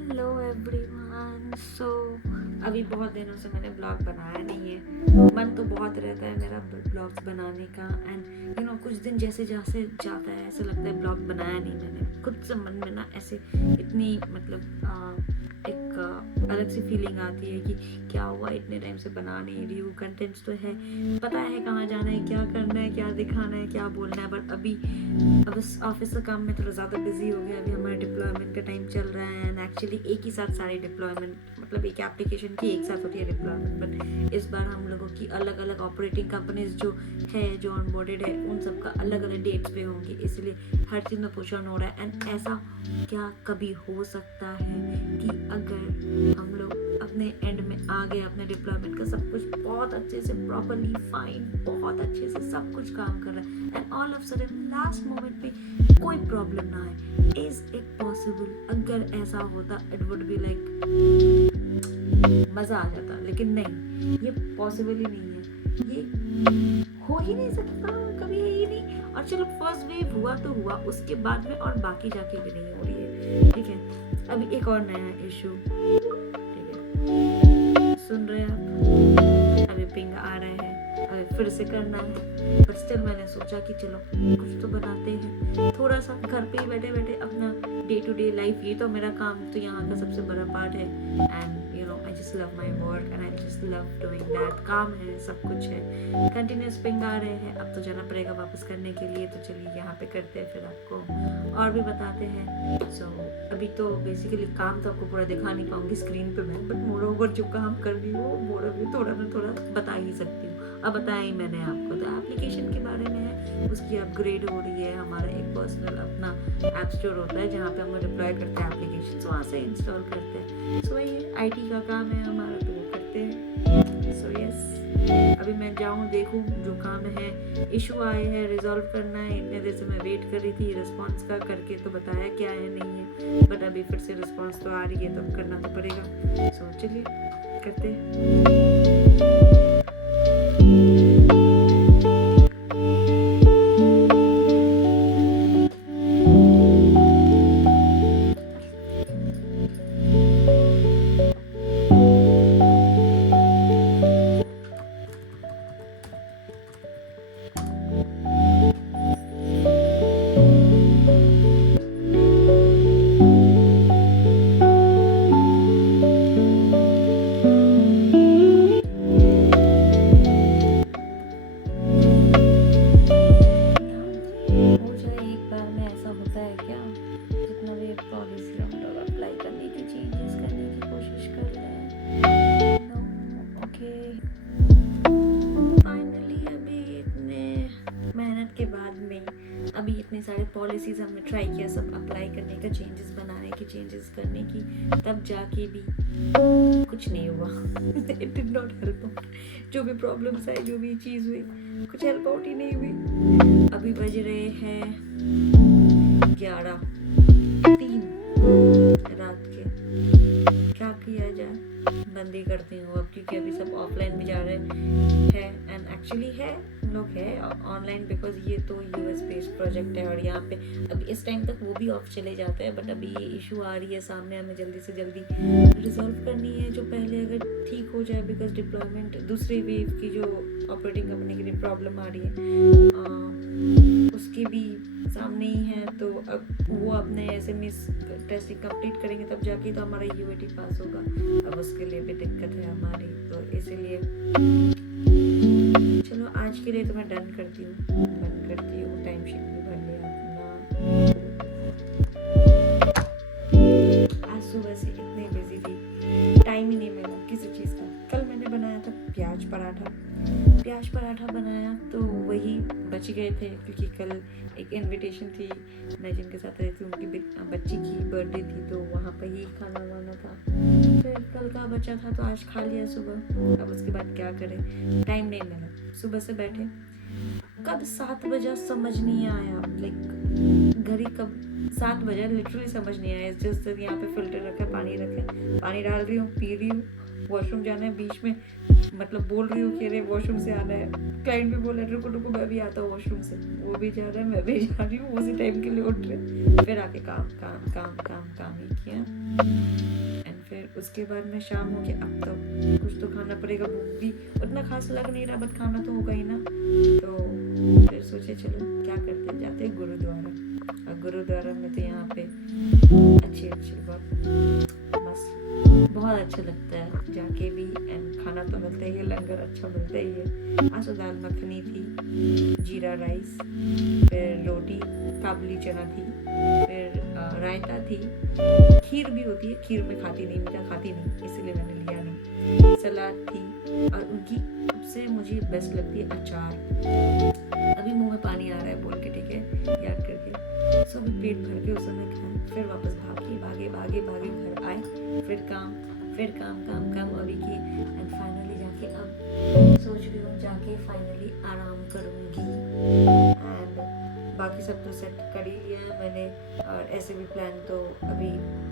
Hello everyone. अभी बहुत दिनों से मैंने ब्लॉग बनाया नहीं है। मन तो बहुत रहता है मेरा ब्लॉग्स बनाने का एंड कुछ दिन जैसे जैसे जाता है ऐसे लगता है ब्लॉग बनाया नहीं मैंने। खुद से मन में ना ऐसे इतनी एक अलग सी फीलिंग आती है कि क्या हुआ, इतने टाइम से बना नहीं रही हूँ। कंटेंट्स तो है, पता है कहाँ जाना है, क्या करना है, क्या दिखाना है, क्या बोलना है, बट अब इस ऑफिस का काम में थोड़ा ज़्यादा बिजी हो गया। अभी हमारे डिप्लॉयमेंट का टाइम चल रहा है एंड एक्चुअली एक ही साथ सारी डिप्लॉयमेंट, मतलब एक एप्लीकेशन की एक साथ होती है डिप्लॉयमेंट, बट इस बार हम लोगों की अलग अलग ऑपरेटिंग कंपनीज जो है, जो ऑनबोर्डेड है, उन सब का अलग अलग डेट्स पे होंगी, इसलिए हर चीज़ में पुश ऑन हो रहा है। एंड ऐसा क्या कभी हो सकता है कि अगर हम लोग अपने एंड में आ गए, अपने डिप्लॉयमेंट का सब कुछ बहुत अच्छे से प्रॉपरली फाइन, बहुत अच्छे से सब कुछ काम कर रहा है and all of sudden last moment पे कोई प्रॉब्लम ना आए। Is it possible? अगर ऐसा होता इट वुड बी लाइक मजा आ जाता, लेकिन नहीं, ये पॉसिबल ही नहीं है, ये हो ही नहीं सकता, कभी है ही नहीं। और चलो फर्स्ट वेव हुआ तो हुआ, उसके बाद में और बाकी जाके भी नहीं हो रही है, ठीक है। अभी एक और नया इशू, ठीक है, सुन रहे हैं आप, अभी पिंग आ रहे हैं, अभी फिर से करना है, पर स्टिल मैंने सोचा कि चलो कुछ तो बनाते हैं, थोड़ा सा घर पे ही बैठे बैठे अपना डे टू डे लाइफ, ये तो मेरा काम तो यहाँ का सबसे बड़ा पार्ट है and I just love my work and I just love doing that. काम है, सब कुछ है, कंटिन्यूस पिंग आ रहे हैं, अब तो जाना पड़ेगा वापस करने के लिए, तो चलिए यहाँ पे करते हैं, फिर आपको और भी बताते हैं। अभी तो बेसिकली काम तो आपको पूरा दिखा नहीं पाऊंगी स्क्रीन पे मैं, बट मोर ओवर जो काम कर रही हूँ वो अभी थोड़ा ना थोड़ा बता ही सकती हूँ। अब बताया ही मैंने आपको, तो एप्लीकेशन के बारे में है, उसकी अपग्रेड हो रही है। हमारा एक पर्सनल अपना ऐप स्टोर होता है जहाँ पे हम डिप्लॉय करते हैं एप्लीकेशन, वहाँ से इंस्टॉल करते हैं। वही आईटी का काम है हमारा, तो वो करते हैं। यस, अभी मैं जाऊँ देखूँ जो काम है, इशू आए हैं, रिजॉल्व करना है। इतने देर से मैं वेट कर रही थी रिस्पॉन्स का, करके तो बताया क्या है नहीं है, बट अभी फिर से रिस्पॉन्स तो आ रही है, तो करना तो पड़ेगा। चलिए करते हैं। अभी इतने सारे पॉलिसीज हमने ट्राई किया सब अप्लाई करने का, चेंजेस बनाने की, चेंजेस करने की, तब जाके भी कुछ नहीं हुआ। It did not help out. जो भी प्रॉब्लम्स आई, जो भी चीज़ हुई, कुछ हेल्प आउट ही नहीं हुई। अभी बज रहे हैं 11:03 रात के। क्या किया जाए, बंद ही करती हूँ अब, क्योंकि अभी सब ऑफलाइन भी जा रहे हैं एंड एक्चुअली है लोग है ऑनलाइन, बिकॉज ये तो यूएस बेस्ड प्रोजेक्ट है और यहाँ पे अभी इस टाइम तक वो भी ऑफ चले जाते हैं, बट अभी ये इशू आ रही है सामने, हमें जल्दी से जल्दी रिजॉल्व करनी है जो पहले अगर ठीक हो जाए, बिकॉज डिप्लॉयमेंट दूसरी वेव की जो ऑपरेटिंग कंपनी के लिए प्रॉब्लम आ रही है उसकी भी सामने ही है, तो अब वो अपने एसएमएस टेस्टिंग कंप्लीट करेंगे तब जाके तो हमारा यूएटी पास होगा। अब उसके लिए भी दिक्कत है हमारी, तो इसीलिए चलो आज के लिए तो मैं डन करती हूँ, बंद करती हूँ। टाइम शीट भी भर लिया अपना। आज सुबह से इतनी बिजी थी, टाइम ही नहीं मिला किसी चीज़ का। कल मैंने बनाया था प्याज पराठा बनाया, तो वही बच गए थे, क्योंकि कल एक इनविटेशन थी, मैं जिनके साथ रही थी उनकी बच्ची की बर्थडे थी, तो वहाँ पर ही खाना वाना था, फिर कल का बचा था तो आज खा लिया सुबह। अब उसके बाद क्या करें, टाइम नहीं मिला। सुबह से बैठे, कब 7 बजा समझ नहीं आया, लाइक घड़ी कब 7 बजा लिटरली समझ नहीं आया। जस्ट यहाँ पे फिल्टर रखा, पानी डाल रही हूँ, पी रही हूँ, वॉशरूम जाना है, बीच में मतलब बोल रही हूँ कि अरे वॉशरूम से आना है, क्लाइंट भी बोल रहा है रुको रुको मैं भी आता हूँ वॉशरूम से, वो भी जा रहा है मैं भी जा रही हूँ, उसी टाइम के लिए उठ रहे, फिर आके काम काम काम काम काम ही किया। एंड फिर उसके बाद में शाम हो गया, अब तो कुछ तो खाना पड़ेगा, भूख भी उतना खास लग नहीं रहा बट खाना तो होगा ही ना। तो फिर सोचे चलो क्या करते हैं, जाते हैं गुरुद्वारा। और गुरुद्वारा में तो यहाँ पे अच्छी बहुत अच्छा लगता है जाके भी। एंड खाना तो मिलता ही है, लंगर अच्छा मिलता ही है। आज तो दाल मखनी थी, जीरा राइस, फिर रोटी काबुली चना थी, फिर रायता थी, खीर भी होती है, खीर में खाती नहीं, मीठा खाती नहीं इसलिए मैंने लिया नहीं, सलाद थी, और उनकी सबसे मुझे बेस्ट लगती है अचार। अभी मुंह में पानी आ रहा है बोल के, ठीक है, याद करके। सो भी पेट भर के उस समय खाए, फिर वापस भागे घर आए, फिर काम काम अभी की। एंड फाइनली जाके अब सोच रही हूँ जाके फाइनली आराम करूँगी। एंड बाकी सब तो सेट कर ही लिया है मैंने, और ऐसे भी प्लान तो अभी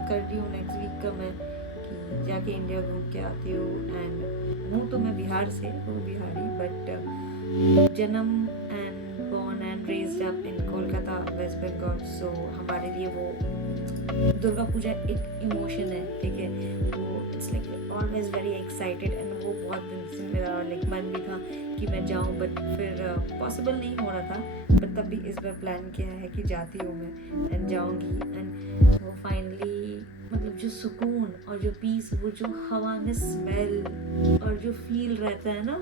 कर रही हूँ नेक्स्ट वीक का मैं, कि जाके इंडिया घूम के आती हूँ। एंड हूँ तो मैं बिहार से, हूँ बिहारी, बट जन्म and born and raised up in Kolkata West Bengal. So हमारे लिए वो दुर्गा पूजा एक इमोशन है, ठीक है, वो it's like always very excited. And वो बहुत दिन से मेरा लाइक मन भी था कि मैं जाऊँ, बट फिर पॉसिबल नहीं हो रहा था, बट तब भी इस बार प्लान किया है कि जाती हूँ मैं एंड जाऊँगी। एंड वो फाइनली मतलब जो सुकून और जो पीस, वो जो हवा में स्मेल और जो फील रहता है ना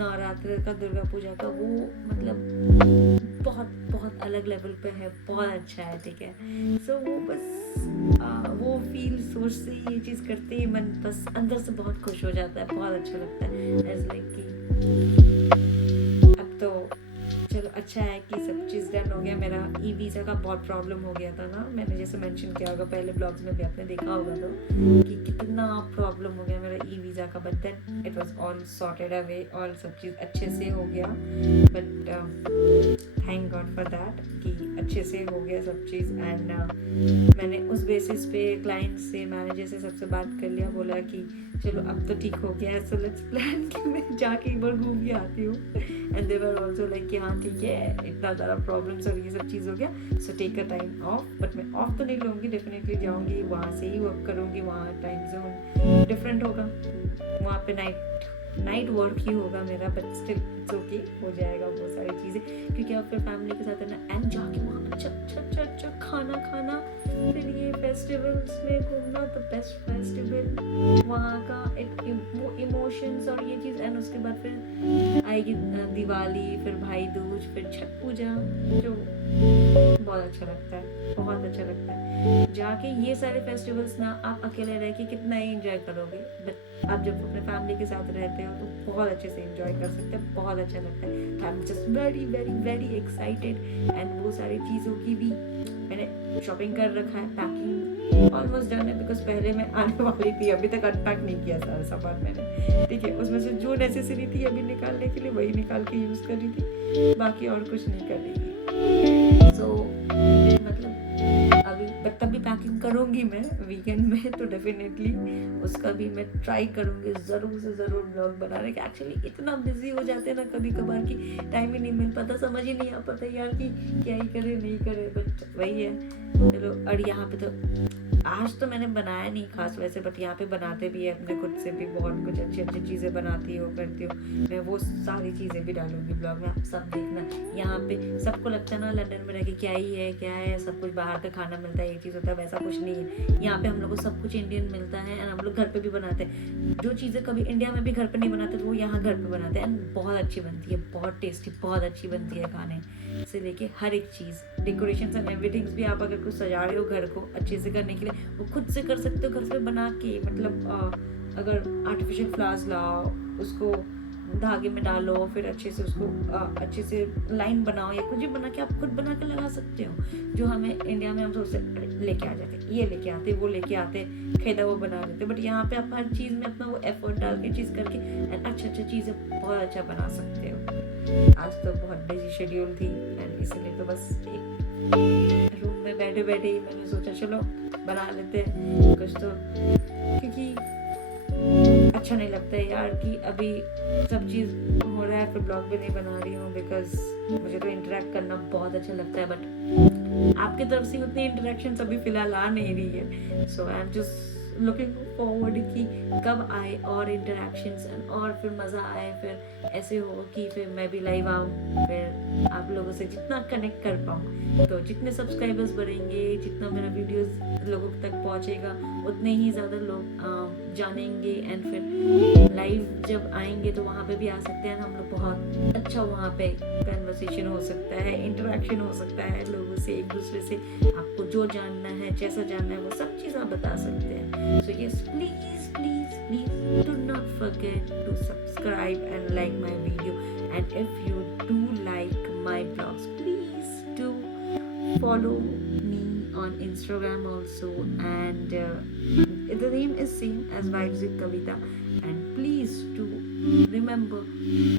नवरात्र का, दुर्गा पूजा का, वो मतलब बहुत अलग लेवल पे है, बहुत अच्छा है, ठीक है। सो वो बस वो फील सोचते ही, ये चीज़ करते ही मन बस अंदर से बहुत खुश हो जाता है, बहुत अच्छा लगता है। एज लाइक कि अब तो चलो अच्छा है कि सब चीज़ डन हो गया। मेरा ई वीज़ा का बहुत प्रॉब्लम हो गया था ना, मैंने जैसे मेंशन किया होगा पहले ब्लॉग्स में भी, आपने देखा होगा तो कि कितना प्रॉब्लम हो गया मेरा ई वीज़ा का, but then it was all sorted away, और सब चीज़ अच्छे से हो गया। But thank God for that कि अच्छे से हो गया सब चीज़। एंड मैंने उस बेसिस पे क्लाइंट से, मैनेजर से सबसे बात कर लिया, बोला कि चलो अब तो ठीक हो गया है, सो लेट्स प्लान कि मैं जाके एक बार घूम के आती हूँ। And they were also like कि हाँ ठीक है, इतना ज़्यादा प्रॉब्लम्स और ये सब चीज़ हो गया, so take a time off. But मैं ऑफ तो नहीं लूँगी, डेफिनेटली जाऊँगी, वहाँ से ही वर्क करूँगी, वहाँ टाइम जोन डिफरेंट होगा, वहाँ पे नाइट वर्क ही होगा मेरा, बट स्टिल इट्स ओके, हो जाएगा वो सारी चीज़ें, क्योंकि आप फिर फैमिली के साथ है ना, एंड जाके वहाँ पे अच्छा खाना, फिर ये फेस्टिवल्स में घूमना, तो बेस्ट फेस्टिवल वहाँ का वो इमोशंस और ये चीज़। एंड उसके बाद फिर आएगी दिवाली, फिर भाई दूज, फिर छठ पूजा, जो बहुत अच्छा लगता है, बहुत अच्छा लगता है। जाके ये सारे फेस्टिवल्स ना आप अकेले रह के कितना ही एंजॉय करोगे, बट आप जब अपने फैमिली के साथ रहते हो तो बहुत अच्छे से एंजॉय कर सकते हैं, बहुत अच्छा लगता है। आई am just very very very excited. And वो सारी चीज़ों की भी मैंने शॉपिंग कर रखा है, पैकिंग ऑलमोस्ट डन है, बिकॉज पहले मैं आने वाली थी, अभी तक अनपैक नहीं किया सारा सामान मैंने, ठीक है, उसमें से जो नेसेसरी थी अभी निकालने के लिए वही निकाल के यूज़ कर रही थी, बाकी और कुछ नहीं कर रही थी। सो मतलब अभी बट तब भी पैकिंग करूँगी मैं वीकेंड में, तो डेफिनेटली उसका भी मैं ट्राई करूँगी ज़रूर से ज़रूर ब्लॉग बनाने का। एक्चुअली इतना बिजी हो जाते हैं ना कभी कभार कि टाइम ही नहीं मिल पाता, समझ ही नहीं आ पाता यार कि क्या ही करे नहीं करे, बट वही है चलो। और यहाँ पे तो आज तो मैंने बनाया नहीं खास वैसे, बट यहाँ पे बनाते भी है अपने खुद से भी बहुत कुछ अच्छी चीज़ें बनाती हो, करती हो, मैं वो सारी चीज़ें भी डालूंगी ब्लॉग में, आप सब देखना। यहाँ पे सबको लगता है ना लंदन में रह के क्या है सब कुछ बाहर का खाना मिलता है, ये चीज़ होता है, वैसा कुछ नहीं है। यहाँ पे हम लोग को सब कुछ इंडियन मिलता है, एंड हम लोग घर पे भी बनाते हैं जो चीज़ें कभी इंडिया में भी घर पे नहीं बनाते, तो वो यहाँ घर पे बनाते हैं, एंड बहुत अच्छी बनती है, बहुत टेस्टी, बहुत अच्छी बनती है खाने से लेके हर एक चीज़, डेकोरेशन एंड एवरीथिंग्स भी। आप अगर कुछ सजा रहे हो घर को अच्छे से करने के लिए, वो खुद से कर सकते हो, घर पे बना के, मतलब अगर आर्टिफिशियल फ्लावर्स लाओ, उसको धागे में डालो, फिर अच्छे से उसको अच्छे से लाइन बनाओ, या कुछ भी बना के आप खुद बना के लगा सकते हो, जो हमें इंडिया में हम सोचते लेके आ जाते, ये लेके आते, वो लेके आते, खरीदा वो बना लेते, बट यहाँ पे आप हर चीज़ में अपना वो एफर्ट डाल के चीज़ करके अच्छा चीज़ें बहुत अच्छा बना सकते हो। आज तो बहुत बिजी शेड्यूल थी, एंड इसीलिए तो बस एक रूम में बैठे ही मैंने सोचा चलो बना लेते हैं कुछ तो, क्योंकि अच्छा नहीं लगता है यार कि अभी सब चीज़ हो रहा है फिर ब्लॉग भी नहीं बना रही हूँ, बिकॉज मुझे तो इंटरेक्ट करना बहुत अच्छा लगता है, बट आपकी तरफ से उतनी इंटरेक्शन अभी फिलहाल आ नहीं रही है। So I am just looking forward कि कब आए और इंटरेक्शंस और फिर मज़ा आए, फिर ऐसे हो कि फिर मैं भी लाइव आऊँ, फिर आप लोगों से जितना कनेक्ट कर पाऊँ। तो जितने सब्सक्राइबर्स बढ़ेंगे, जितना मेरा वीडियोस लोगों तक पहुँचेगा, उतने ही ज़्यादा लोग जानेंगे एंड फिर लाइव जब आएंगे तो वहाँ पे भी आ सकते हैं हम लोग। बहुत अच्छा वहाँ पे कन्वर्सेशन हो सकता है, इंटरेक्शन हो सकता है लोगों से, एक दूसरे से आपको जो जानना है, जैसा जानना है, वो सब चीज़ आप बता सकते हैं। So yes, please do not forget to subscribe and like my video, and if you do like my blogs, please do follow me on Instagram also, and the name is same as Vibes with Kavita, and please do remember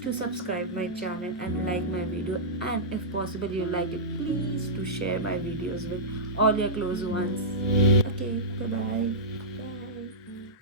to subscribe my channel and like my video, and if possible you like it, please do share my videos with all your close ones. Okay, bye bye.